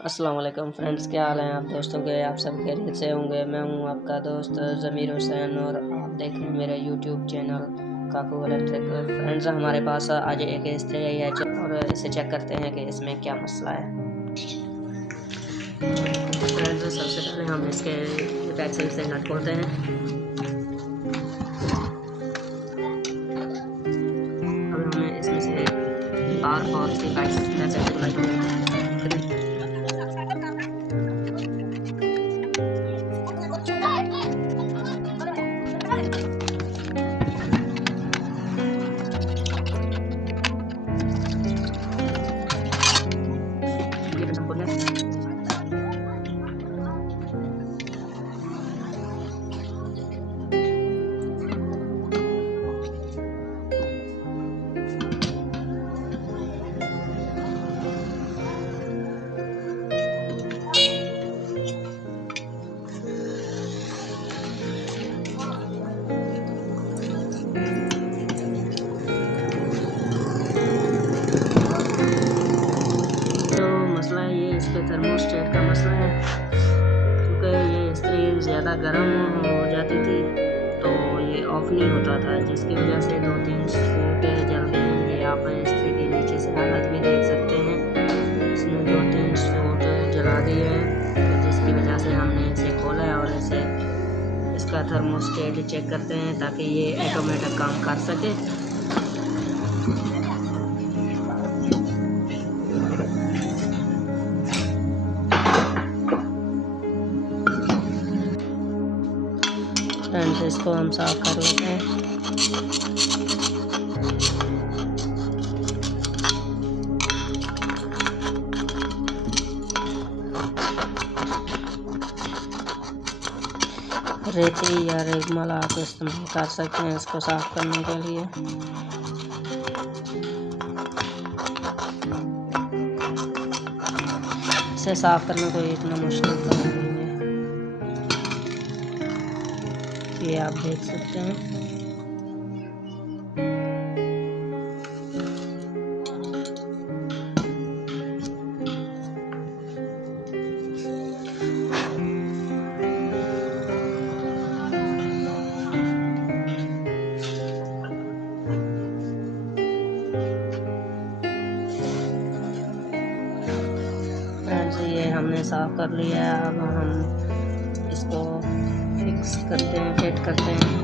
अस्सलाम वालेकुम फ्रेंड्स, क्या हाल हैं आप दोस्तों के। आप सब खैरियत से होंगे। मैं हूं आपका दोस्त ज़मीर हुसैन और आप देख रहे हैं मेरा यूट्यूब चैनल काकू इलेक्ट्रिक। फ्रेंड्स, हमारे पास आज एक इस्त्री आई है और इसे चेक करते हैं कि इसमें क्या मसला है। फ्रेंड्स, सबसे पहले हम इसके बैक साइड से नट खोलते हैं। अब हमें इसमें से बार और सी लाइट थर्मोस्टेट का मसला है, क्योंकि ये इस्त्री ज़्यादा गर्म हो जाती थी तो ये ऑफ नहीं होता था, जिसकी वजह से 2-3 फूट जल गए हैं। ये आप इस्त्री के नीचे से हालत भी देख सकते हैं, इसने 2-3 फूट जला दिए हैं, जिसकी वजह से हमने इसे खोला है और इसे इसका थर्मोस्टेट चेक करते हैं ताकि ये ऑटोमेटिक काम कर सके। फ्रेंड्स, इसको हम साफ कर लेते हैं। रेती या रेगमाल आप इस्तेमाल कर सकते हैं इसको साफ करने के लिए। इसे साफ करना कोई इतना मुश्किल काम नहीं है, ये आप देख सकते हैं। फ्रेंड्स, ये हमने साफ कर लिया है। अब हम इसको फिक्स करते हैं, फिट करते हैं।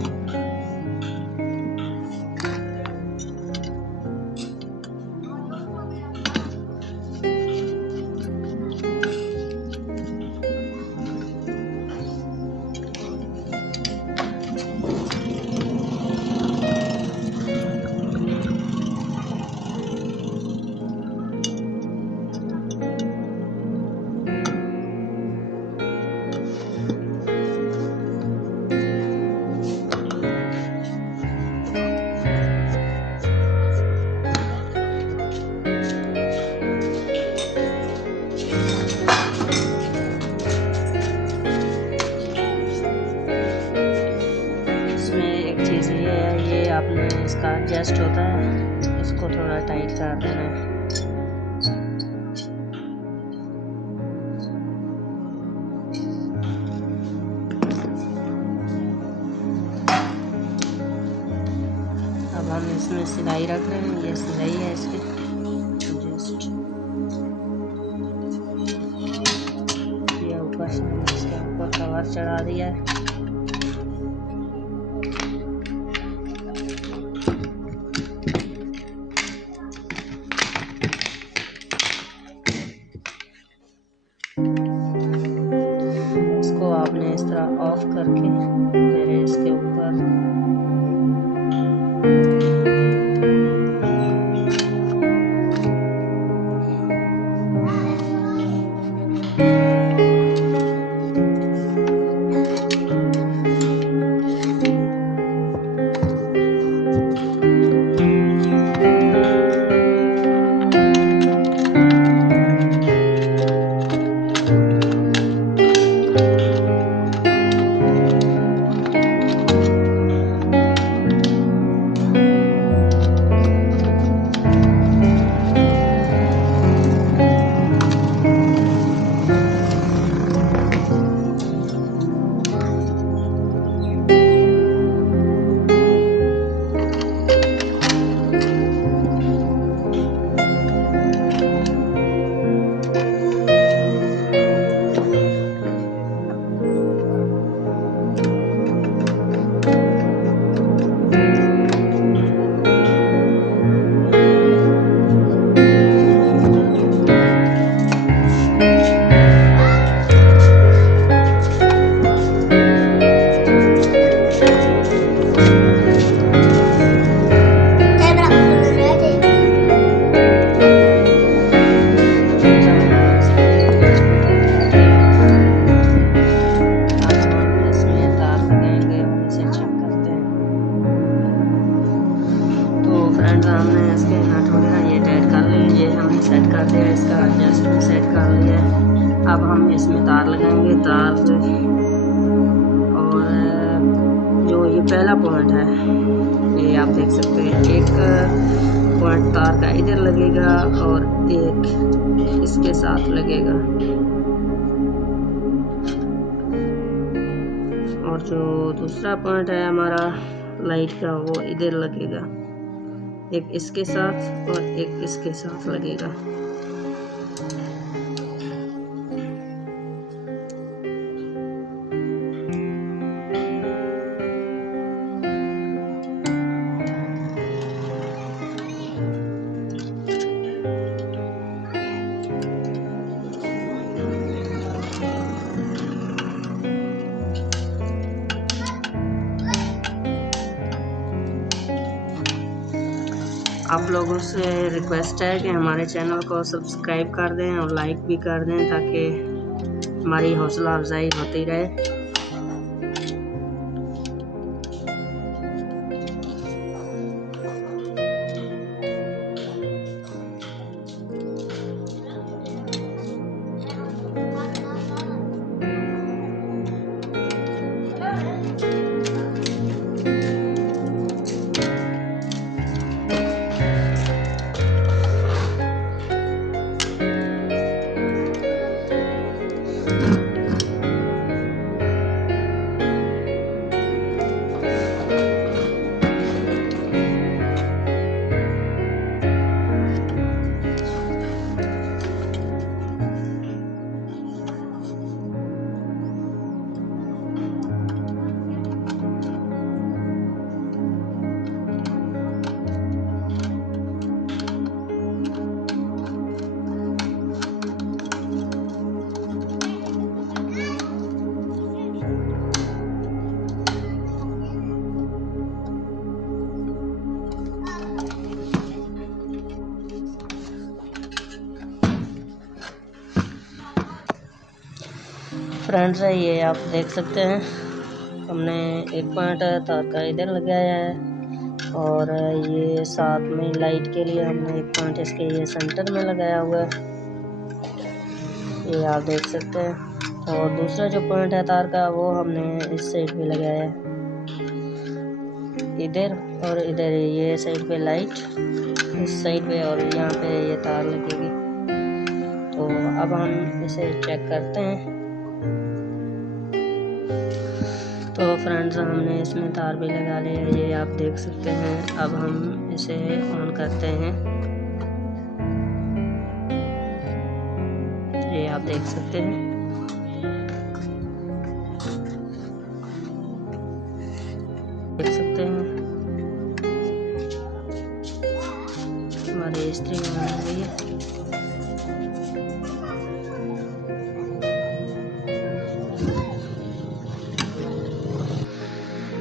ये आपने इसका एडजस्ट होता है, इसको थोड़ा टाइट कर देना है। अब हम इसमें सिलाई रख रहे हैं, ये सिलाई है इसकी। जस्ट ये ऊपर से हमने इसके ऊपर कवर चढ़ा दिया है। इसको आपने इस तरह ऑफ करके फिर इसके ऊपर अब हम इसमें तार लगाएंगे। तार और जो ये पहला पॉइंट है ये आप देख सकते हैं, एक पॉइंट तार का इधर लगेगा और एक इसके साथ लगेगा, और जो दूसरा पॉइंट है हमारा लाइट का वो इधर लगेगा, एक इसके साथ और एक इसके साथ लगेगा। आप लोगों से रिक्वेस्ट है कि हमारे चैनल को सब्सक्राइब कर दें और लाइक भी कर दें ताकि हमारी हौसला अफजाई होती रहे। फ्रेंड्स, ये आप देख सकते हैं हमने एक पॉइंट तार का इधर लगाया है और ये साथ में लाइट के लिए हमने एक पॉइंट इसके ये सेंटर में लगाया हुआ है, ये आप देख सकते हैं। और दूसरा जो पॉइंट है तार का वो हमने इस साइड पे लगाया है, इधर और इधर ये साइड पे लाइट इस साइड पे और यहाँ पे ये तार लगेगी। तो अब हम इसे चेक करते हैं। तो फ्रेंड्स, हमने इसमें तार भी लगा लिया, ये आप देख सकते हैं। अब हम इसे ऑन करते हैं, ये आप देख सकते हैं। देख सकते हैं हमारी इस्त्री ऑन हो गई है।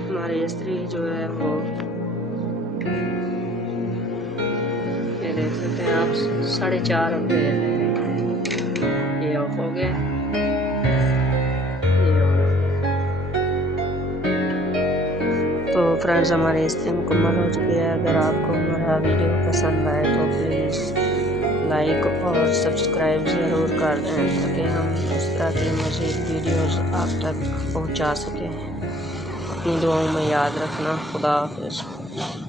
हमारी इस्त्री जो है वो ये देख सकते हैं आप 4.5 एम्पीयर ले रहे हैं। ये ऑफ हो गया, ये ऑन हो गया। तो फ्रेंड्स, हमारी इस्त्री मुकम्मल हो चुकी है। अगर आपको हमारा वीडियो पसंद आए तो प्लीज़ लाइक और सब्सक्राइब ज़रूर कर दें ताकि हम इस तरह की मज़ीद वीडियोस आप तक पहुंचा सकें। अपनी दुआओं में याद रखना। खुदा हाफ़िज़।